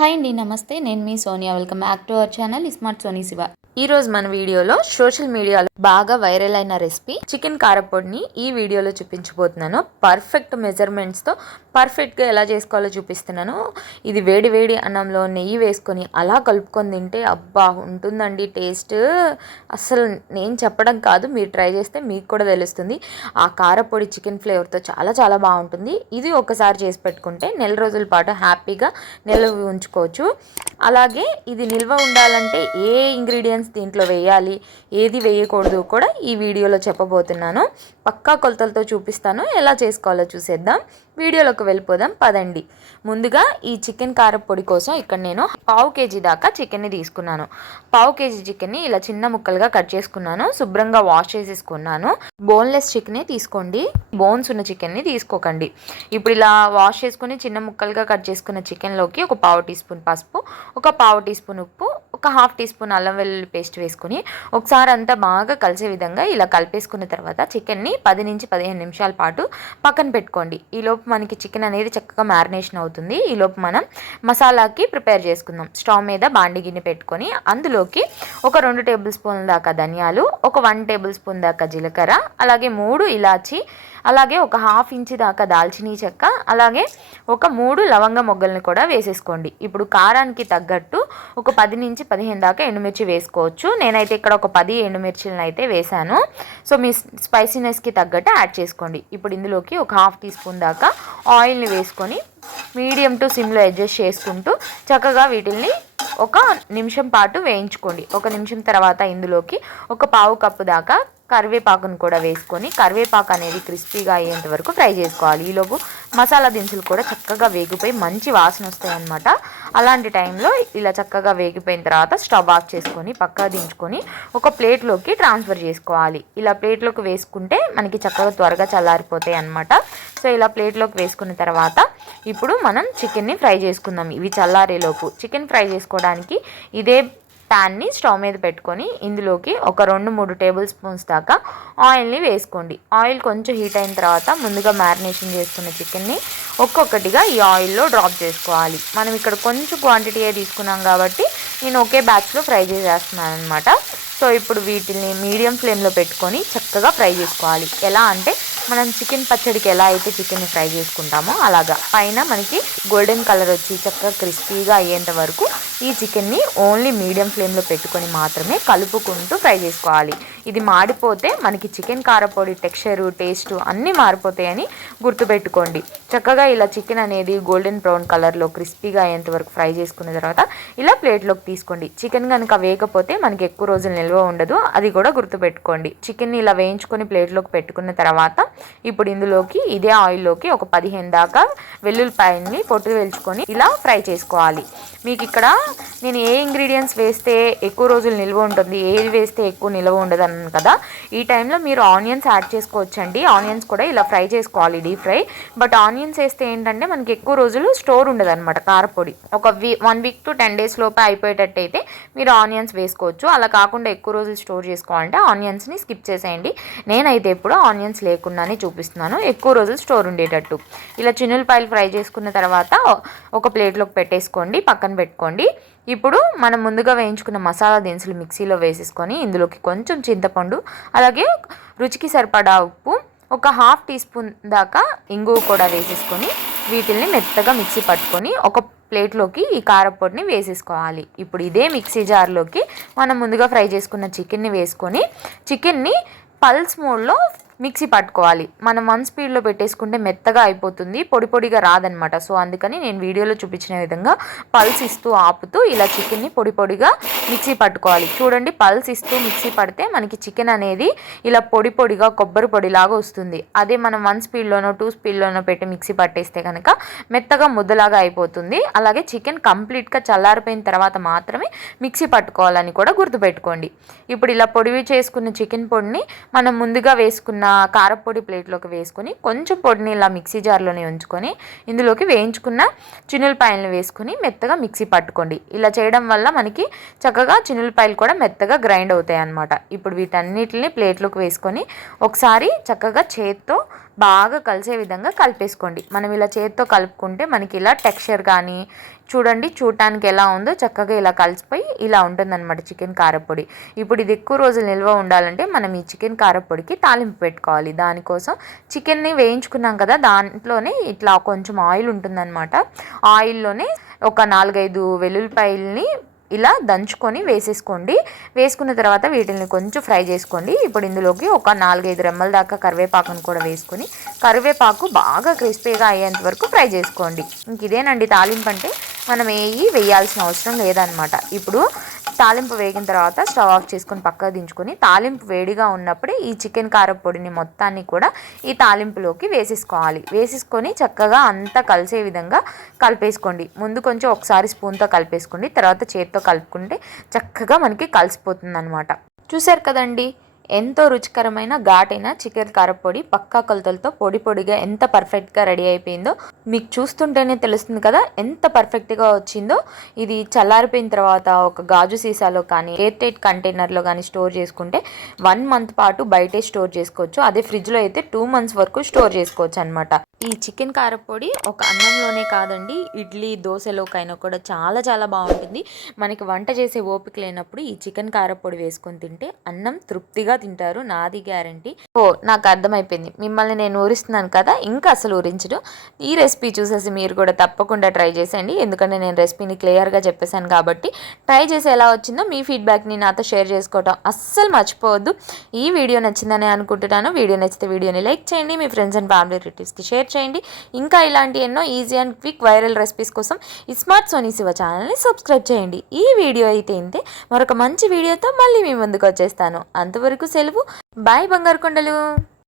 Hi అండి, నమస్తే. నేను మీ Sonia. Welcome back to our channel smart Soni Shiva. ఈ రోజు మన వీడియోలో సోషల్ మీడియాలో బాగా వైరల్ అయిన రెసిపీ చికెన్ కారపొడిని ఈ వీడియోలో చూపించబోతున్నాను. పర్ఫెక్ట్ మెజర్మెంట్స్తో పర్ఫెక్ట్గా ఎలా చేసుకోవాలో చూపిస్తున్నాను. ఇది వేడి వేడి అన్నంలో నెయ్యి వేసుకొని అలా కలుపుకొని తింటే అబ్బా ఉంటుందండి టేస్ట్. అసలు నేను చెప్పడం కాదు, మీరు ట్రై చేస్తే మీకు కూడా తెలుస్తుంది. ఆ కారపొడి చికెన్ ఫ్లేవర్తో చాలా చాలా బాగుంటుంది. ఇది ఒకసారి చేసి పెట్టుకుంటే నెల రోజుల పాటు హ్యాపీగా నిల్వ ఉంచుకోవచ్చు. అలాగే ఇది నిల్వ ఉండాలంటే ఏ ఇంగ్రీడియంట్స్ దీంట్లో వేయాలి, ఏది వేయకూడదు కూడా ఈ వీడియోలో చెప్పబోతున్నాను. పక్కా కొలతలతో చూపిస్తాను. ఎలా చేసుకోవాలో చూసేద్దాం. వీడియోలోకి వెళ్ళిపోదాం పదండి. ముందుగా ఈ చికెన్ కారపొడి కోసం ఇక్కడ నేను 1/2 kg దాకా చికెన్ని తీసుకున్నాను. 1/2 kg చికెన్ని ఇలా చిన్న ముక్కలుగా కట్ చేసుకున్నాను. శుభ్రంగా వాష్ చేసేసుకున్నాను. బోన్లెస్ చికెనే తీసుకోండి, బోన్స్ ఉన్న చికెన్ని తీసుకోకండి. ఇప్పుడు ఇలా వాష్ చేసుకుని చిన్న ముక్కలుగా కట్ చేసుకున్న చికెన్లోకి ఒక 1/2 టీ స్పూన్ పసుపు, ఒక 1/2 టీ స్పూన్ ఉప్పు, ఒక 1/2 టీ స్పూన్ అల్లం వెల్లుల్లి పేస్ట్ వేసుకుని ఒకసారి అంతా బాగా కలిసే విధంగా ఇలా కలిపేసుకున్న తర్వాత చికెన్ని 10 నుంచి 15 నిమిషాల పాటు పక్కన పెట్టుకోండి. ఈలోపు మనకి చికెన్ అనేది చక్కగా మ్యారినేషన్ అవుతుంది. ఈలోపు మనం మసాలాకి ప్రిపేర్ చేసుకుందాం. స్టవ్ మీద బాండి గిన్నె పెట్టుకొని అందులోకి ఒక 2 టేబుల్ స్పూన్ల దాకా ధనియాలు, ఒక 1 టేబుల్ స్పూన్ దాకా జీలకర్ర, అలాగే 3 ఇలాచి, అలాగే ఒక 1/2 ఇంచ్ దాకా దాల్చినీ చెక్క, అలాగే ఒక 3 లవంగ మొగ్గల్ని కూడా వేసేసుకోండి. ఇప్పుడు కారానికి తగ్గట్టు ఒక 10 నుంచి 15 దాకా ఎండుమిర్చి వేసుకోవచ్చు. నేనైతే ఇక్కడ ఒక 10 ఎండుమిర్చిలను అయితే వేశాను. సో మీ స్పైసీనెస్కి తగ్గట్టు యాడ్ చేసుకోండి. ఇప్పుడు ఇందులోకి ఒక 1/2 టీ స్పూన్ దాకా ఆయిల్ని వేసుకొని మీడియం టు సిమ్లో అడ్జస్ట్ చేసుకుంటూ చక్కగా వీటిల్ని ఒక నిమిషం పాటు వేయించుకోండి. ఒక నిమిషం తర్వాత ఇందులోకి ఒక 1/4 కప్పు దాకా కరివేపాకును కూడా వేసుకొని కరివేపాకు అనేది క్రిస్పీగా అయ్యేంత వరకు ఫ్రై చేసుకోవాలి. ఈలోపు మసాలా దినుసులు కూడా చక్కగా వేగిపోయి మంచి వాసన వస్తాయి అన్నమాట. అలాంటి టైంలో ఇలా చక్కగా వేగిపోయిన తర్వాత స్టవ్ ఆఫ్ చేసుకొని పక్కగా దించుకొని ఒక ప్లేట్లోకి ట్రాన్స్ఫర్ చేసుకోవాలి. ఇలా ప్లేట్లోకి వేసుకుంటే మనకి చక్కగా త్వరగా చల్లారిపోతాయి అన్నమాట. సో ఇలా ప్లేట్లోకి వేసుకున్న తర్వాత ఇప్పుడు మనం చికెన్ని ఫ్రై చేసుకుందాం. ఇవి చల్లారేలోపు చికెన్ ఫ్రై చేసుకోవడానికి ఇదే ప్యాన్ని స్టవ్ మీద పెట్టుకొని ఇందులోకి ఒక 2-3 టేబుల్ స్పూన్స్ దాకా ఆయిల్ని వేసుకోండి. ఆయిల్ కొంచెం హీట్ అయిన తర్వాత ముందుగా మ్యారినేషన్ చేసుకున్న చికెన్ని ఒక్కొక్కటిగా ఈ ఆయిల్లో డ్రాప్ చేసుకోవాలి. మనం ఇక్కడ కొంచెం క్వాంటిటీయే తీసుకున్నాం కాబట్టి నేను ఒకే బ్యాచ్లో ఫ్రై చేసేస్తున్నాను అనమాట. సో ఇప్పుడు వీటిని మీడియం ఫ్లేమ్లో పెట్టుకొని చక్కగా ఫ్రై చేసుకోవాలి. ఎలా అంటే మనం చికెన్ పచ్చడికి ఎలా అయితే చికెన్ని ఫ్రై చేసుకుంటామో అలాగా పైన మనకి గోల్డెన్ కలర్ వచ్చి చక్కగా క్రిస్పీగా అయ్యేంత వరకు ఈ చికెన్ని ఓన్లీ మీడియం ఫ్లేమ్లో పెట్టుకొని మాత్రమే కలుపుకుంటూ ఫ్రై చేసుకోవాలి. ఇది మాడిపోతే మనకి చికెన్ కారపొడి టెక్స్చరు, టేస్టు అన్నీ మారిపోతాయని గుర్తుపెట్టుకోండి. చక్కగా ఇలా చికెన్ అనేది గోల్డెన్ బ్రౌన్ కలర్లో క్రిస్పీగా అయ్యేంత వరకు ఫ్రై చేసుకున్న తర్వాత ఇలా ప్లేట్లోకి తీసుకోండి. చికెన్ కనుక వేయకపోతే మనకి ఎక్కువ రోజులు నిల్వ ఉండదు, అది కూడా గుర్తుపెట్టుకోండి. చికెన్ని ఇలా వేయించుకొని ప్లేట్లోకి పెట్టుకున్న తర్వాత ఇప్పుడు ఇందులోకి ఇదే ఆయిల్లోకి ఒక 15 దాకా వెల్లుల్లిపాయల్ని పొట్టు వెల్చుకొని ఇలా ఫ్రై చేసుకోవాలి. మీకు ఇక్కడ నేను ఏ ఇంగ్రీడియంట్స్ వేస్తే ఎక్కువ రోజులు నిల్వ ఉంటుంది, ఏది వేస్తే ఎక్కువ నిల్వ ఉండదు అన్నాను కదా. ఈ టైంలో మీరు ఆనియన్స్ యాడ్ చేసుకోవచ్చండి. ఆనియన్స్ కూడా ఇలా ఫ్రై చేసుకోవాలి, డీప్ ఫ్రై. బట్ ఆనియన్స్ వేస్తే ఏంటంటే మనకి ఎక్కువ రోజులు స్టోర్ ఉండదు అనమాట. కారపొడి ఒక 1 వీక్ టు 10 డేస్ లోపే అయిపోయేటట్టు అయితే మీరు ఆనియన్స్ వేసుకోవచ్చు. అలా కాకుండా ఎక్కువ రోజులు స్టోర్ చేసుకోవాలంటే ఆనియన్స్ని స్కిప్ చేసేయండి. నేనైతే ఎప్పుడు ఆనియన్స్ లేకుండానే చూపిస్తున్నాను, ఎక్కువ రోజులు స్టోర్ ఉండేటట్టు. ఇలా చిన్నులపాయలు ఫ్రై చేసుకున్న తర్వాత ఒక ప్లేట్లోకి పెట్టేసుకోండి, పక్కన పెట్టుకోండి. ఇప్పుడు మనం ముందుగా వేయించుకున్న మసాలా దినుసులు మిక్సీలో వేసేసుకొని ఇందులోకి కొంచెం చింతపండు, అలాగే రుచికి సరిపడా ఉప్పు, ఒక 1/2 టీ స్పూన్ దాకా ఇంగువ కూడా వేసేసుకొని వీటిల్ని మెత్తగా మిక్సీ పట్టుకొని ఒక ప్లేట్లోకి ఈ కారపొడిని వేసేసుకోవాలి. ఇప్పుడు ఇదే మిక్సీ జార్లోకి మనం ముందుగా ఫ్రై చేసుకున్న చికెన్ని వేసుకొని చికెన్ని పల్స్ మోడ్లో మిక్సీ పట్టుకోవాలి. మనం 1 స్పీడ్లో పెట్టేసుకుంటే మెత్తగా అయిపోతుంది, పొడి పొడిగా రాదనమాట. సో అందుకని నేను వీడియోలో చూపించిన విధంగా పల్స్ ఇస్తూ ఆపుతూ ఇలా చికెన్ని పొడి పొడిగా మిక్సీ పట్టుకోవాలి. చూడండి, పల్స్ ఇస్తూ మిక్సీ పడితే మనకి చికెన్ అనేది ఇలా పొడి పొడిగా కొబ్బరి పొడిలాగా వస్తుంది. అదే మనం 1 స్పీడ్లోనో 2 స్పీడ్లోనో పెట్టి మిక్సీ పట్టేస్తే కనుక మెత్తగా ముద్దలాగా అయిపోతుంది. అలాగే చికెన్ కంప్లీట్గా చల్లారిపోయిన తర్వాత మాత్రమే మిక్సీ పట్టుకోవాలని కూడా గుర్తుపెట్టుకోండి. ఇప్పుడు ఇలా పొడివి చేసుకున్న చికెన్ పొడిని మనం ముందుగా వేసుకున్న కారపొడి ప్లేట్లోకి వేసుకొని కొంచెం పొడిని ఇలా మిక్సీ జార్లోనే ఉంచుకొని ఇందులోకి వేయించుకున్న చిన్నులపాయలను వేసుకొని మెత్తగా మిక్సీ పట్టుకోండి. ఇలా చేయడం వల్ల మనకి చక్కగా చిన్నులపాయలు కూడా మెత్తగా గ్రైండ్ అవుతాయి అన్నమాట. ఇప్పుడు వీటన్నిటిని ప్లేట్లోకి వేసుకొని ఒకసారి చక్కగా చేత్తో బాగా కలిసే విధంగా కలిపేసుకోండి. మనం ఇలా చేతితో కలుపుకుంటే మనకి ఇలా టెక్స్చర్ కానీ చూడండి, చూడటానికి ఎలా ఉందో చక్కగా ఇలా కలిసిపోయి ఇలా ఉంటుందన్నమాట చికెన్ కారపొడి. ఇప్పుడు ఇది ఎక్కువ రోజులు నిల్వ ఉండాలంటే మనం ఈ చికెన్ కారపొడికి తాలింపు పెట్టుకోవాలి. దానికోసం చికెన్ని వేయించుకున్నాం కదా, దాంట్లోనే ఇట్లా కొంచెం ఆయిల్ ఉంటుందన్నమాట. ఆయిల్లోనే ఒక 4-5 వెల్లుల్లిపాయల్ని ఇలా దంచుకొని వేసేసుకోండి. వేసుకున్న తర్వాత వీటిని కొంచెం ఫ్రై చేసుకోండి. ఇప్పుడు ఇందులోకి ఒక 4-5 రెమ్మల దాకా కరివేపాకును కూడా వేసుకొని కరివేపాకు బాగా క్రిస్పీగా అయ్యేంత వరకు ఫ్రై చేసుకోండి. ఇంక ఇదేనండి తాలింపు అంటే. మనం వేయాల్సిన అవసరం లేదనమాట. ఇప్పుడు తాలింపు వేగిన తర్వాత స్టవ్ ఆఫ్ చేసుకొని పక్కకు దించుకొని తాలింపు వేడిగా ఉన్నప్పుడే ఈ చికెన్ కారపొడిని మొత్తాన్ని కూడా ఈ తాలింపులోకి వేసేసుకోవాలి. వేసేసుకొని చక్కగా అంతా కలిసే విధంగా కలిపేసుకోండి. ముందు కొంచెం ఒకసారి స్పూన్తో కలిపేసుకోండి, తర్వాత చేతితో కలుపుకుంటే చక్కగా మనకి కలిసిపోతుంది అనమాట. చూసారు కదండి, ఎంతో రుచికరమైన ఘాటైన చికెన్ కారపొడి పక్కా కొలతలతో పొడి పొడిగా ఎంత పర్ఫెక్ట్గా రెడీ అయిపోయిందో మీకు చూస్తుంటేనే తెలుస్తుంది కదా ఎంత పర్ఫెక్ట్గా వచ్చిందో. ఇది చల్లారిపోయిన తర్వాత ఒక గాజు సీసాలో కానీ ఎయిర్ టైట్ కంటైనర్లో కానీ స్టోర్ చేసుకుంటే 1 మంత్ పాటు బయటే స్టోర్ చేసుకోవచ్చు. అదే ఫ్రిడ్జ్లో అయితే 2 మంత్స్ వరకు స్టోర్ చేసుకోవచ్చు అనమాట. ఈ చికెన్ కారపొడి ఒక అన్నంలోనే కాదండి, ఇడ్లీ దోశలోకైనా కూడా చాలా చాలా బాగుంటుంది. మనకి వంట చేసే ఓపిక లేనప్పుడు ఈ చికెన్ కారపొడి వేసుకొని తింటే అన్నం తృప్తిగా తింటారు, నాది గ్యారంటీ. నాకు అర్థమైపోయింది, మిమ్మల్ని నేను ఊరిస్తున్నాను కదా, ఇంకా అసలు ఊరించడు. ఈ రెసిపీ చూసేసి మీరు కూడా తప్పకుండా ట్రై చేసేయండి. ఎందుకంటే నేను రెసిపీని క్లియర్గా చెప్పేశాను కాబట్టి. ట్రై చేసి ఎలా వచ్చిందో మీ ఫీడ్బ్యాక్ని నాతో షేర్ చేసుకోవటం అస్సలు మర్చిపోవద్దు. ఈ వీడియో నచ్చిందని అనుకుంటున్నాను. వీడియో నచ్చితే వీడియోని లైక్ చేయండి, మీ ఫ్రెండ్స్ అండ్ ఫ్యామిలీ రిలేటివ్స్కి షేర్ చేయండి. ఇంకా ఇలాంటి ఎన్నో easy and quick viral recipes కోసం స్మార్ట్ సోనీ శివ ఛానల్ని సబ్స్క్రైబ్ చేయండి. ఈ వీడియో అయితే ఇంతే, మరొక మంచి వీడియోతో మళ్ళీ మీ ముందుకు వచ్చేస్తాను. అంతవరకు సెలవు, బాయ్ బంగారు కొండలు.